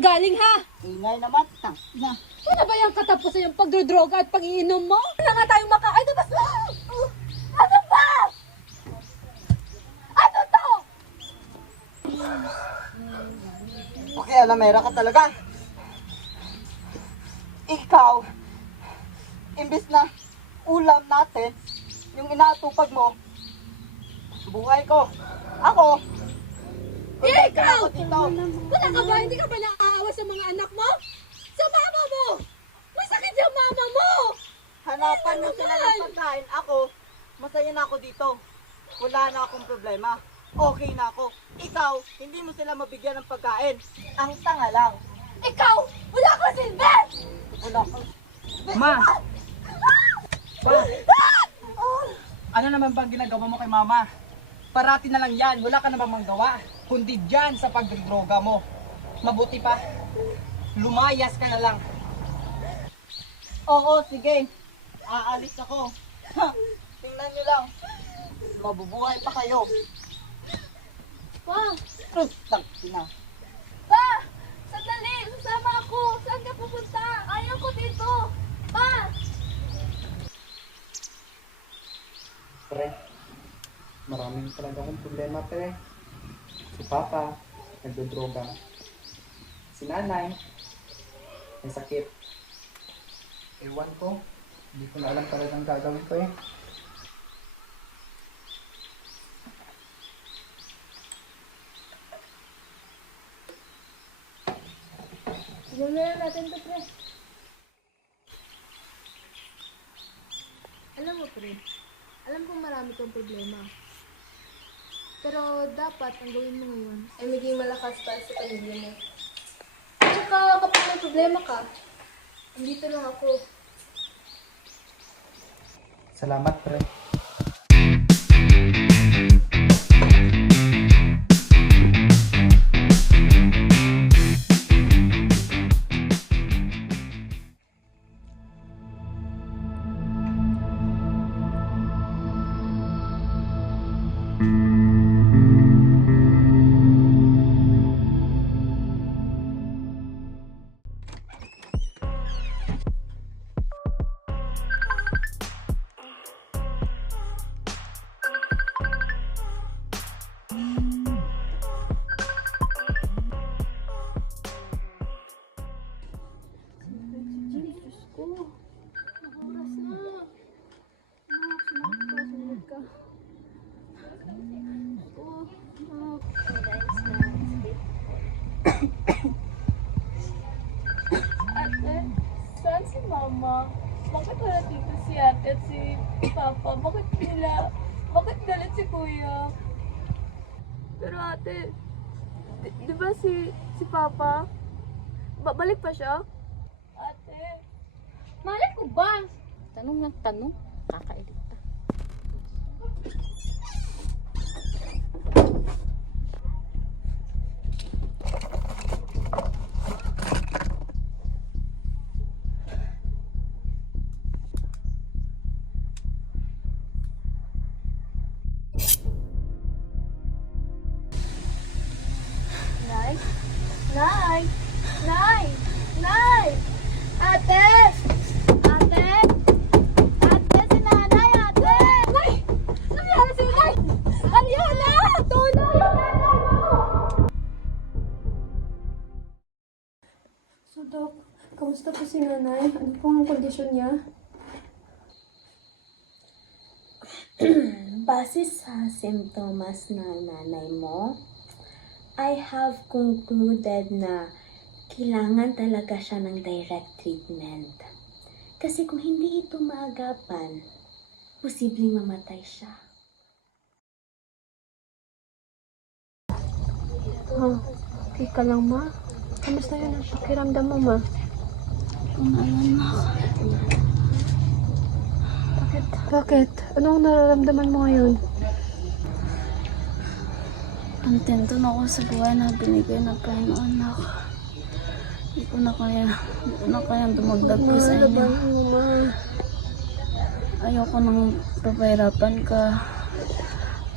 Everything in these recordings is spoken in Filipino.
galing ha? Ingay naman. Na. Ano ba yung katapusan yung pagdodroga at pag-iinom mo? Wala nga tayong makain. Ano ba? Ano to? Okay, alamera ka talaga. Ikaw, imbis na ulam natin, yung inaatupag mo, buhay ko. Ako, Ikaw! dito. Wala ka ba? Hindi ka ba naaawa sa mga anak mo? Sa mama mo! May sakit yung mama mo! Hanapan mo sila ng pagkain. Ako, masaya na ako dito. Wala na akong problema. Okay na ako. Ikaw, hindi mo sila mabigyan ng pagkain. Ang tanga lang. Ikaw! Wala ka silbi! Wala ko. Ma! Ano naman bang ginagawa mo kay mama? Parati na lang yan, wala ka namang magawa. Kundi dyan sa pagdroga mo. Mabuti pa, lumayas ka na lang. Oo, sige. Aalis ako. Ha, tingnan nyo lang. Mabubuhay pa kayo. Pa! Tangina. Pa! Sandali! Sasama ako! Saan ka pupunta? Ayaw ko dito! Pa! Pre, maraming talaga akong problema, pre. Si Papa, nagdodroga. Si Nanay, may sakit. Ewan ko, hindi ko na alam talagang gagawin ko eh. Simulan natin to, pre. Alam mo, pre, alam kong marami kang problema. Pero dapat ang gawin mo ngayon ay maging malakas para sa pamilya mo. At saka kapag may problema ka, andito lang ako. Salamat, pre. Ate, saan si Mama? Bakit wala dito si Ate at si Papa? Bakit galit si Kuya? Pero ate, di ba si Papa? Balik pa siya? Ate, Malay ko ba? Tanong ng tanong. Kakailita. Nay? Nay! Nay! Nay! Ate! Ate! Ate! Si Nanay! Ate! Nay! Nangyari si Nay! Aliana! Tulong! So, Dok, kamusta po si Nanay? Ano po ang kondisyon niya? Base sa simptomas ng nanay mo, I have concluded na kailangan talaga siya ng direct treatment. Kasi kung hindi ito maagapan, posibleng mamatay siya. Okay ka lang, Ma? Kamusta yun ang pakiramdam mo, Ma? Bakit? Anong nararamdaman mo ngayon? Kontento na ako sa buhay na binigay ng Panginoon na ako. Hindi ko na kaya dumagdag ko sa inyo. Ayoko nang papahirapan ka.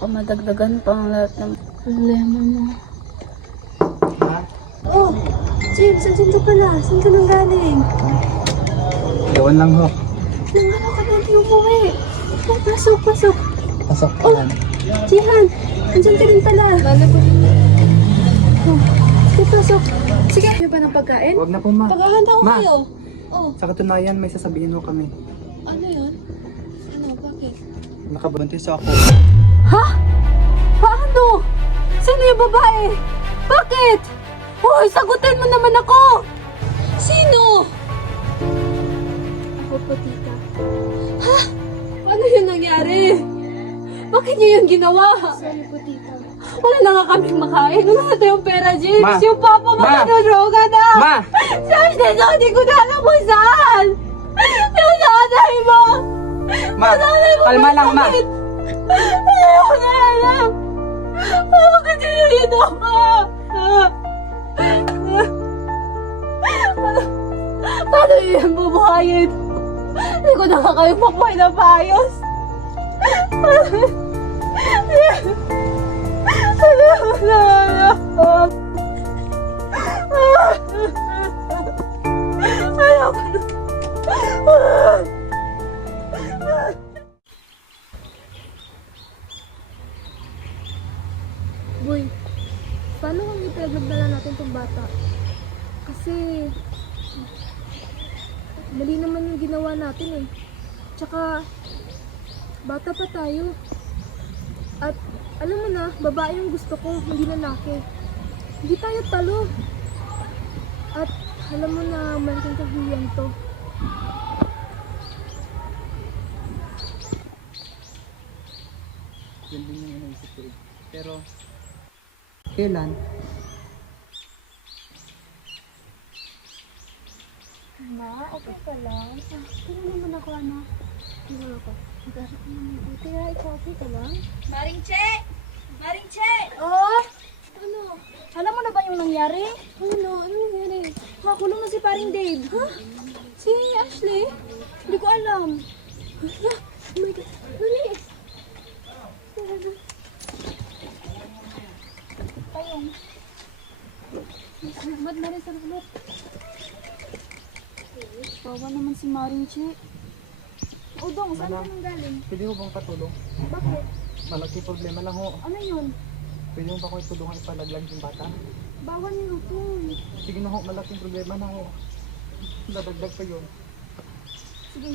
O madagdagan pa ang lahat ng problema mo. Ha? James, andyan ka pala. Saan ka nang galing? Gawan lang ho. Nangano ka na, hindi umuwi. Oh, pasok, pasok. Pasok ka Oh, Jihan, andyan ka rin pala. Oh, sige, pasok. Sige, may ba ng pagkain? Huwag na po, ma. Paghahanda ko Ma. kayo. Oh, Sa katunayan, may sasabihin ho kami. ano yun? Ano, bakit? Nakabuntis ako. Ha? Paano? Sino yung babae? Bakit? Hoy, sagutin mo naman ako! Sino? Ako po, tita. Ano yun nangyari? Bakit niyo yung ginawa? Sorry po, tita. Wala na nga kaming makain. Wala na tayong pera, James. Ma. Yung papa mo Ma. droga na. Ma! Saan dito? Hindi ko na alam kung saan. Yung nanay mo. Ma! Kalma lang, ma! Hindi ko na alam. Bakit niyo ginawa? Paano yun bubuhayin? Hindi ko na nga kayo mabuhay na paayos. Boy, paano kung ipinagnagdala natin tong bata? Kasi, mali naman yung ginawa natin eh. Tsaka, bata pa tayo. At, alam mo na, babae yung gusto ko, hindi lalaki. Hindi tayo talo. At, alam mo na, malaking kahiyan to. Yan din yung iniisip ko eh. Pero, kailan? Ma, okay ka lang? Pero naman ako, anak. Hindi ako. Mag-aral ka naman dito. Kaya ikaw, okay ka lang? Maring Che! Maring Che! Oh! Ano? Alam mo na ba yung nangyari? Ano? Ano nangyari? Nakakulong na si paring Dave. Ha? Si Ashley? Hindi ko alam. Hala! Oh my God! Dali! Payong. Salamat na rin, salamat. Bawa naman si Maring Che. Udong, saan ka nang galing? Pwede mo bang patulong? Bakit? Malaki problema lang ho. Ano yun? Pwede mo ba akong itulungan ipalaglag yung bata? Bawal nyo to. Sige na ho, malaking problema na ho. Dadagdag pa yun. Sige.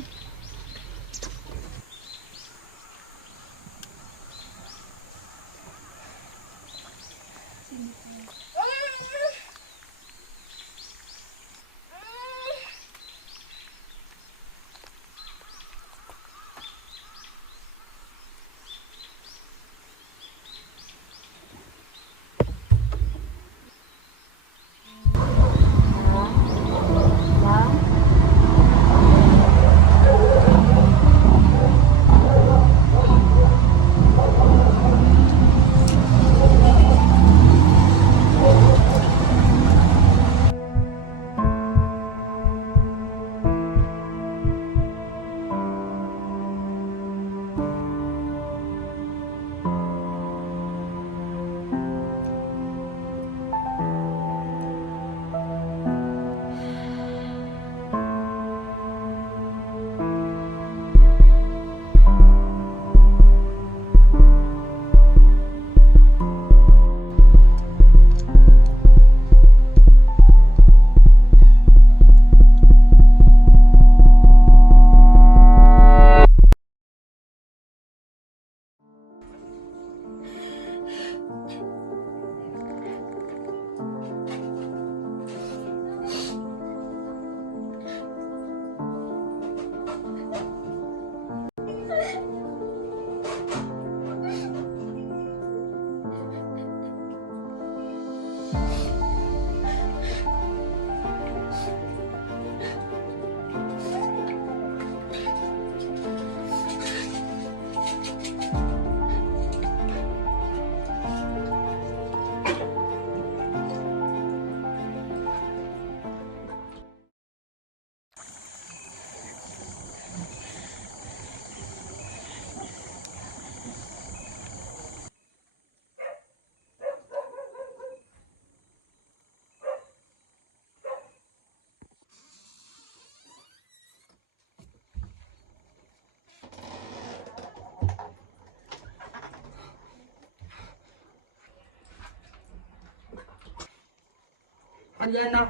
Aliana,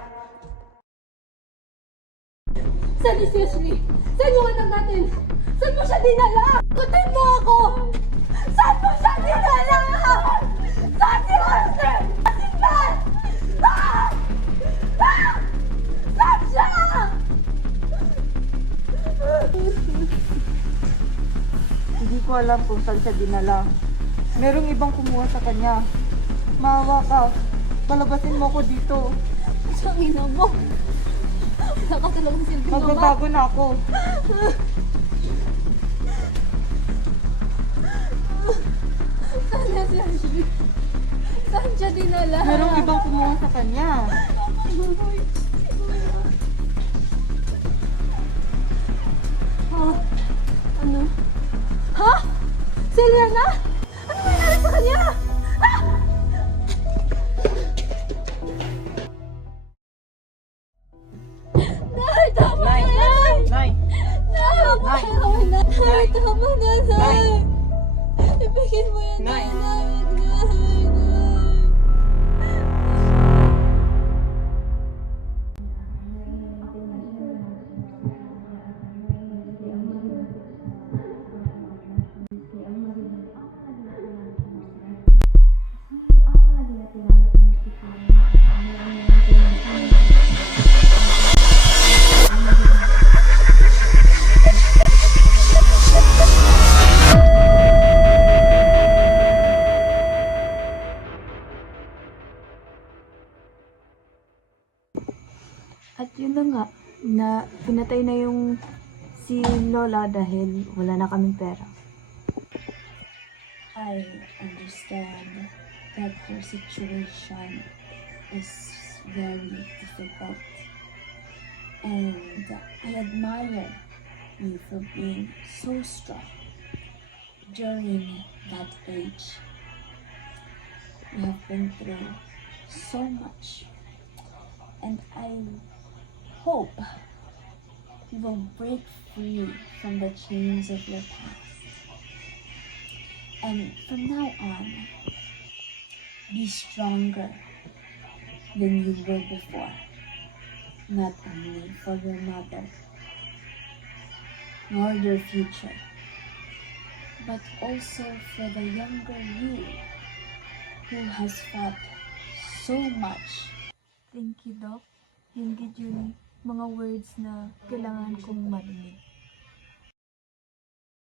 Saan si Ashley? Saan yung anak natin? Saan mo siya dinala? Kutin mo ako! Saan mo siya dinala? Saan si Ashley? Saan? Saan? Saan? Saan siya? Hindi ko alam kung saan siya dinala. Merong ibang kumuha sa kanya. Maawa ka. Palabasin mo ko dito. Siyang ina mo. Wala ka talagang silbing ama. Magbabago na ako. Saan na si Ashley? Saan siya dinala? Merong ibang kumuha sa kanya. Ha? Ano? Ha? Si Eliana? Ano nangyari sa kanya? Ha? Nay, tama Nay! na yan! Nay! Nay, tama na! Nay, tama na, Nay! Ibigin mo yan, Nay! Nay! Nay! At yun na nga, na pinatay na yung si Lola dahil wala na kaming pera. I understand that your situation is very difficult. And I admire you for being so strong during that age. You have been through so much. And I hope you will break free from the chains of your past. And from now on, be stronger than you were before. Not only for your mother, nor your future, but also for the younger you who has fought so much. Thank you, Doc. Hindi yun mga words na kailangan kong marinig.